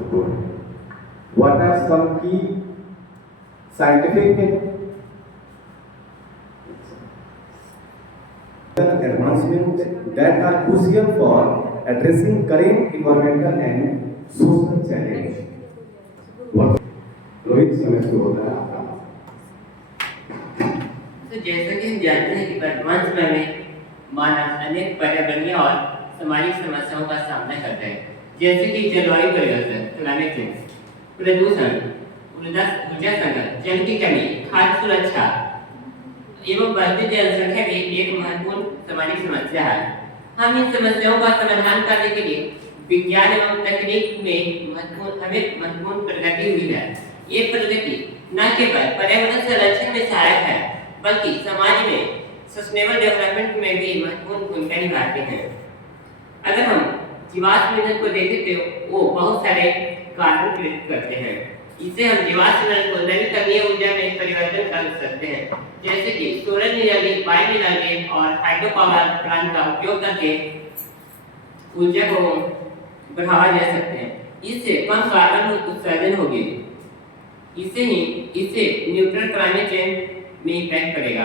महत्वपूर्ण है। What are some key scientific advancements that are crucial for addressing current environmental and social challenge? Rohit समय शुरू होता है आपका। तो जैसा कि हम जानते हैं कि वर्तमान समय में मानव अनेक पर्यावरणीय और सामाजिक समस्याओं का सामना करता है, जैसे कि जलवायु परिवर्तन, क्लाइमेट चेंज, प्रदूषण, ऊर्जा संकट, जल की कमी, खाद्य सुरक्षा एवं बढ़ती जनसंख्या भी एक महत्वपूर्ण सामाजिक समस्या है। हम इन समस्याओं का समाधान करने के लिए विज्ञान एवं तकनीक में महत्वपूर्ण प्रगति हुई है। ये प्रगति न केवल पर्यावरण संरक्षण में सहायक है, बल्कि समाज में सस्टेनेबल डेवलपमेंट में भी महत्वपूर्ण भूमिका निभाते हैं। अगर हम जीवाश्म ईंधन को देखें तो वो बहुत सारे कार्बन प्रेरित करते हैं। इससे हम जीवाश्म ईंधन को नवीकरणीय ऊर्जा में परिवर्तन कर सकते हैं, जैसे कि सोलर एनर्जी, बायो एनर्जी और हाइड्रो पावर प्लांट का उपयोग करके ऊर्जा को बढ़ावा दे सकते हैं। इससे कम कार्बन उत्सर्जन होगी। इससे न्यूट्रल क्लाइमेट चेंज में इफेक्ट पड़ेगा।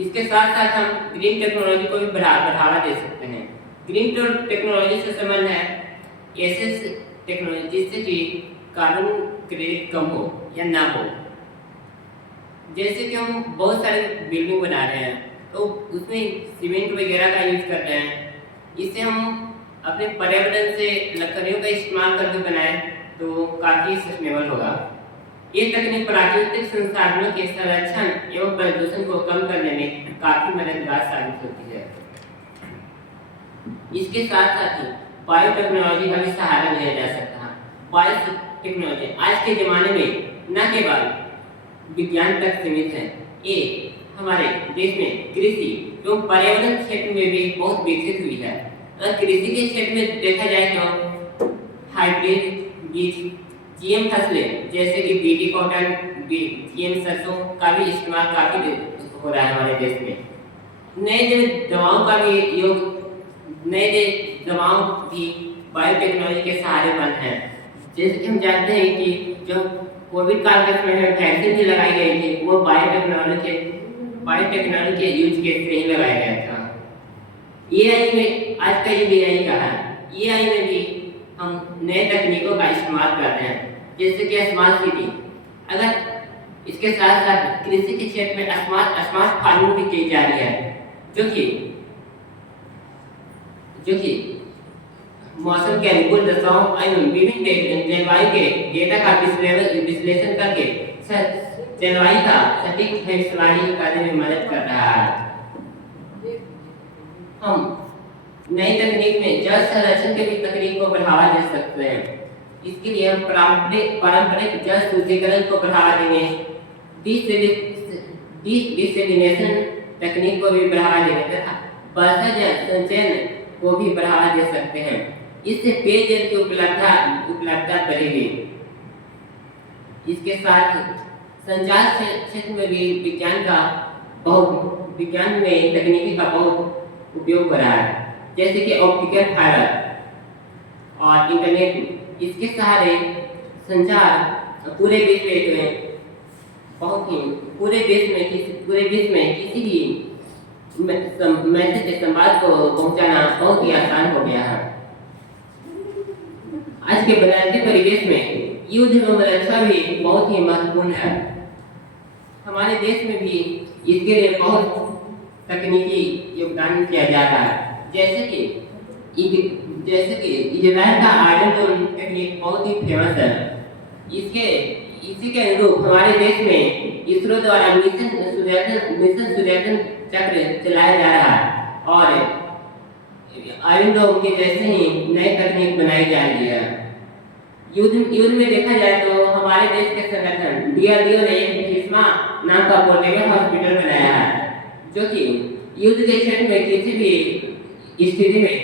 इसके साथ साथ हम ग्रीन टेक्नोलॉजी को भी बढ़ावा दे सकते हैं। ग्रीन टेक्नोलॉजी से संबंध है ऐसे टेक्नोलॉजी जिससे कि कार्बन क्रेडिट कम हो या ना हो। जैसे कि हम बहुत सारे बिल्डिंग बना रहे हैं तो उसमें सीमेंट वगैरह का यूज कर रहे हैं। इससे हम अपने पर्यावरण से लकड़ियों का इस्तेमाल करके बनाए तो काफ़ी सस्टेनेबल होगा। ये तकनीक प्राकृतिक संसाधनों के संरक्षण एवं प्रदूषण को कम करने में काफ़ी मददगार साबित होती है। इसके साथ साथ ही बायोटेक्नोलॉजी का भी सहारा लिया जा सकता है। बायोटेक्नोलॉजी आज के ज़माने में न केवल विज्ञान तक सीमित है, ये हमारे देश में कृषि एवं पर्यावरण क्षेत्र में भी बहुत विकसित हुई है। अगर कृषि के क्षेत्र में देखा जाए तो हाइब्रिड बीज, जीएम फसलें जैसे कि बीटी कॉटन, जीएम सरसों का भी इस्तेमाल काफ़ी हो रहा है हमारे देश में। नए दवाओं भी बायोटेक्नोलॉजी के सहारे बन हैं। जैसे कि हम जानते हैं कि जो कोविड काल के समय में वैक्सीन भी लगाई गई थी वो बायोटेक्नोलॉजी के यूज के से ही लगाया गया था। एआई में आज का युग एआई का है। एआई में भी हम नए तकनीकों का इस्तेमाल करते हैं, जैसे कि स्मार्ट सिटी। अगर इसके साथ साथ कृषि के क्षेत्र में स्मार्ट फार्मिंग भी की जा रही है, जो कि मौसम के अनुकूल दशाओं एवं विभिन्न जलवायु के डेटा का विश्लेषण करके जलवायु का सटीक भविष्यवाणी करने में मदद कर रहा है। हम नई तकनीक में जल संरक्षण के भी तकनीक को बढ़ावा दे सकते हैं। इसके लिए हम पारंपरिक जल शुद्धिकरण को बढ़ावा देंगे, डिसैलिनेशन तकनीक को भी बढ़ावा देंगे तथा वर्षा जल संचयन को भी बढ़ावा दे सकते हैं। इससे पेयजल की उपलब्धता बढ़ेगी। इसके साथ संचार क्षेत्र में भी विज्ञान में तकनीकी का बहुत उपयोग हो रहा है, जैसे कि ऑप्टिकल फाइबर और इंटरनेट। इसके सहारे संचार पूरे विश्व में किसी भी मैसेज के संवाद को पहुंचाना बहुत ही आसान हो गया है। आज के बदलते परिवेश में युद्ध एवं रक्षा भी बहुत ही महत्वपूर्ण है। हमारे देश में भी इसके लिए बहुत तकनीकी योगदान किया जाता है, जैसे कि इजराइल का आयरन डोम टेक्निक बहुत ही फेमस है। इसी के अनुरूप हमारे देश में इसरो द्वारा मिशन सुदर्शन चक्र चलाया जा रहा है और आयरन डोम के जैसे ही नई तकनीक बनाई जा रही है। युद्ध में देखा जाए तो हमारे देश के संगठन DRDO ने भीष्मा नाम का पोर्टेबल हॉस्पिटल बनाया है, जो कि युद्ध के क्षेत्र में किसी भी स्थिति में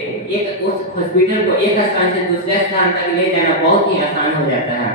उस हॉस्पिटल को एक स्थान से दूसरे स्थान तक ले जाना बहुत ही आसान हो जाता है।